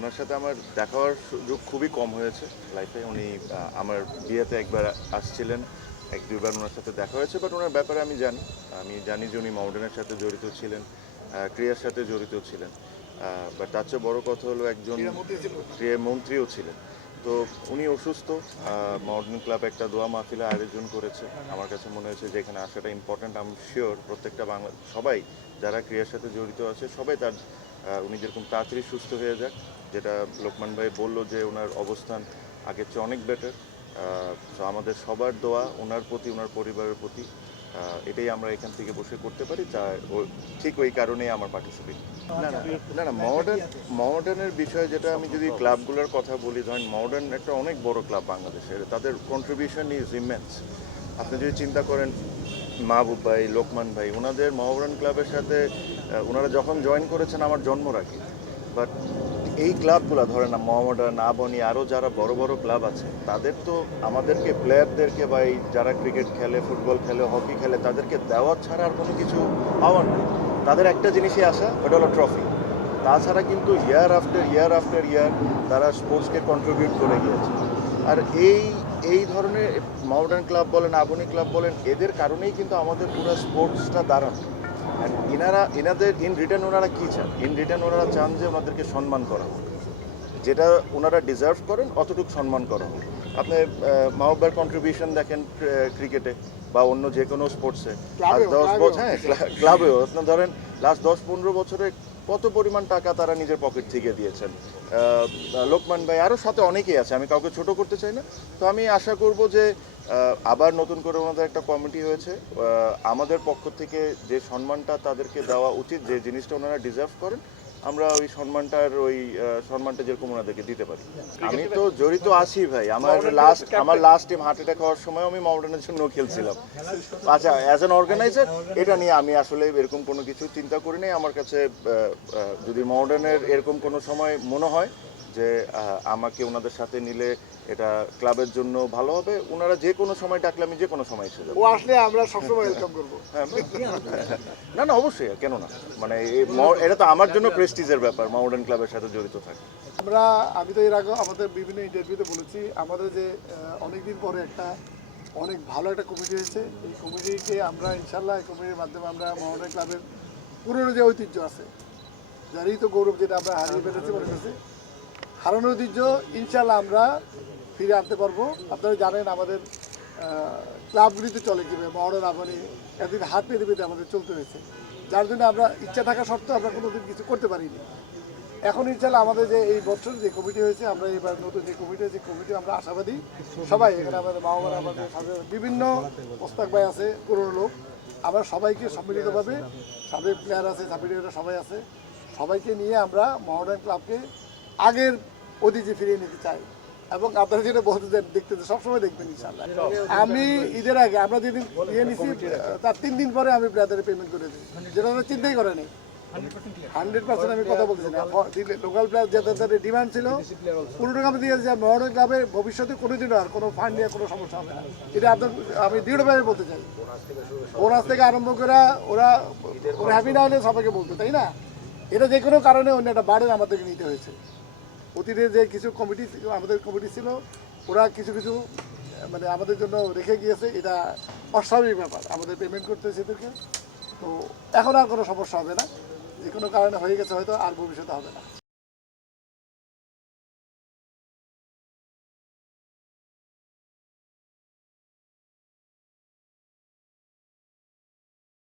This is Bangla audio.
ওনার সাথে আমার দেখা হওয়ার সুযোগ খুবই কম হয়েছে লাইফে। উনি আমার বিয়েতে একবার আসছিলেন, এক দুইবার ওনার সাথে দেখা হয়েছে, বাট ওনার ব্যাপারে আমি জানি যে উনি মাউন্টেনের সাথে জড়িত ছিলেন, ক্রিয়ার সাথে জড়িত ছিলেন। বাট তার চেয়ে বড় কথা হলো একজন ক্রীড়ামন্ত্রীও ছিলেন। তো উনি অসুস্থ, মাউন্টেন ক্লাব একটা দোয়া মাহফিলে আয়োজন করেছে। আমার কাছে মনে হয়েছে যে এখানে আসাটা ইম্পর্ট্যান্ট। আমি শিওর প্রত্যেকটা সবাই যারা ক্রিয়ার সাথে জড়িত আছে সবাই উনি যেরকম তাড়াতাড়ি সুস্থ হয়ে যাক, যেটা লোকমান ভাই বললো যে ওনার অবস্থান আগের চেয়ে অনেক বেটার। তো আমাদের সবার দোয়া ওনার প্রতি, ওনার পরিবারের প্রতি, এটাই আমরা এখান থেকে বসে করতে পারি। ঠিক ওই কারণেই আমার পার্টিসিপেট। না মডার্নের বিষয়ে যেটা, আমি যদি ক্লাবগুলোর কথা বলি, ধরেন মডার্ন একটা অনেক বড় ক্লাব বাংলাদেশের, তাদের কন্ট্রিবিউশন ইজ ইমেন্স। আপনি যদি চিন্তা করেন মাহবুব ভাই, লোকমান ভাই, ওনাদের মহাবরণ ক্লাবের সাথে ওনারা যখন জয়েন করেছেন আমার জন্মর আগে। বাট এই ক্লাবগুলো ধরেন না, মোহামেডান, আবনি, আরও যারা বড় বড় ক্লাব আছে, তাদের তো আমাদেরকে প্লেয়ারদেরকে বা এই যারা ক্রিকেট খেলে, ফুটবল খেলে, হকি খেলে, তাদেরকে দেওয়া ছাড়া আর কোনো কিছু পাওয়ার নেই। তাদের একটা জিনিসই আসা, ওটা হলো ট্রফি। তাছাড়া কিন্তু ইয়ার আফটার ইয়ার তারা স্পোর্টসকে কন্ট্রিবিউট করে গিয়েছে। আর এই ধরনের মডার্ন ক্লাব বলেন, আবনি ক্লাব বলেন, এদের কারণেই কিন্তু আমাদের পুরো স্পোর্টসটা দাঁড়ানো। অ্যান্ড এনাদের ইন রিটার্ন ওনারা কী চান? ইন রিটার্ন ওনারা চান যে ওনাদেরকে সম্মান করা হোক, যেটা ওনারা ডিজার্ভ করেন অতটুকু সম্মান করা হোক। আপনি মাহবুবের কন্ট্রিবিউশন দেখেন ক্রিকেটে বা অন্য যে কোনো স্পোর্টসে, লাস্ট 10 বছর, হ্যাঁ ক্লাবেও আপনার ধরেন লাস্ট 10-15 বছরে কত পরিমাণ টাকা তারা নিজের পকেট থেকে দিয়েছেন। লোকমান ভাই, আরও সাথে অনেকেই আছে, আমি কাউকে ছোট করতে চাই না। তো আমি আশা করব যে আবার নতুন করে ওনাদের একটা কমিটি হয়েছে, আমাদের পক্ষ থেকে যে সম্মানটা তাদেরকে দেওয়া উচিত, যে জিনিসটা ওনারা ডিজার্ভ করেন, আমরা ওই সম্মানটা যেরকম ওনাদেরকে দিতে পারি। আমি তো জড়িত আছি ভাই। আমার লাস্ট টাইম হার্ট অ্যাটাক হওয়ার সময় আমি মাউন্টেনের জন্য খেলছিলাম। আচ্ছা, অ্যাজ অ্যান অর্গানাইজার এটা নিয়ে আমি আসলে এরকম কোনো কিছু চিন্তা করি নাই। আমার কাছে যদি মাউন্টেনের এরকম কোনো সময় মনে হয় যে আমাকে ওনাদের সাথে নিলে এটা ক্লাবের জন্য ভালো হবে, ওনারা যে কোনো সময় ডাকলে আমি যে কোনো সময় এসে যাবো। ও আসলে আমরা সবসময় ওয়েলকাম করবো। না অবশ্যই, কেন না। মানে এটা তো আমার জন্য প্রেস্টিজের ব্যাপার, মডার্ন ক্লাবের সাথে জড়িত থাকে। আমি তো এর আগে আমাদের বিভিন্ন ইন্টারভিউতে বলেছি, আমাদের যে অনেকদিন পরে অনেক ভালো একটা কমিটি হয়েছে। এই কমিটিকে আমরা ইনশাল্লাহ, এই কমিটির মাধ্যমে আমরা মডার্ন ক্লাবের পুরনো যে ঐতিহ্য আছে, যারই তো গৌরব, যেটা আমরা হারিয়ে ফেলেছি মনে করছি, হারানো ঐতিহ্য ইনশাল্লাহ আমরা ফিরে আনতে পারবো। আপনারা জানেন আমাদের ক্লাবগুলিতে চলে কীভাবে, মডার্ন আবনি একদিন হাত পেতে পেতে আমাদের চলতে হয়েছে, যার জন্য আমরা ইচ্ছা থাকা সত্ত্বেও আমরা কোনোদিন কিছু করতে পারিনি। এখন ইনশাল্লাহ আমাদের যে এই বছর যে কমিটি হয়েছে, আমরা এবার নতুন যে কমিটি হয়েছে, কমিটি আমরা আশাবাদী সবাই, এখানে আমাদের মাহবুব, আমাদের বিভিন্ন প্রস্তাব ভাই আছে, পুরনো লোক, আমরা সবাইকে সম্মিলিতভাবে, সাবেক প্লেয়ার আছে, সাবেক সবাই আছে, সবাইকে নিয়ে আমরা মডার্ন ক্লাবকে আগের ঐতিহ্যে ফিরিয়ে নিতে চাই। এবং আপনারা যেটা বলতে দেখতে সবসময় দেখবেন ইনশাল্লাহ। আমি ঈদের আগে আমরা যেদিন ইয়ে নিচ্ছি, তার 3 দিন পরে আমি প্লেয়ারদের পেমেন্ট করে দিই, যেটা আমরা চিন্তাই করেনি। 100% আমি কথা বলছি না। লোকাল প্লেয়ার যাদের ডিমান্ড ছিল পুরো টাকা আমি দিয়েছি, যে মডার্ন ক্লাবে ভবিষ্যতে কোনোদিনও আর কোনো ফান্ড নিয়ে কোনো সমস্যা হবে না। এটা আমি দৃঢ়ভাবে বলতে চাই। বোনাস থেকে আরম্ভ করে ওরা হ্যাপি না হলে সবাইকে বলতে, তাই না? এটা যে কোনো কারণে অন্য একটা বার্ডেন আমাদেরকে নিতে হয়েছে। অতীতে যে কিছু আমাদের কমিটি ছিল, ওরা কিছু মানে আমাদের জন্য রেখে গিয়েছে, এটা অস্বাভাবিক ব্যাপার, আমাদের পেমেন্ট করতে হয়েছে এদেরকে। তো এখন আর কোনো সমস্যা হবে না, যে কোনো কারণে হয়ে গেছে, হয়তো আর ভবিষ্যতে হবে না।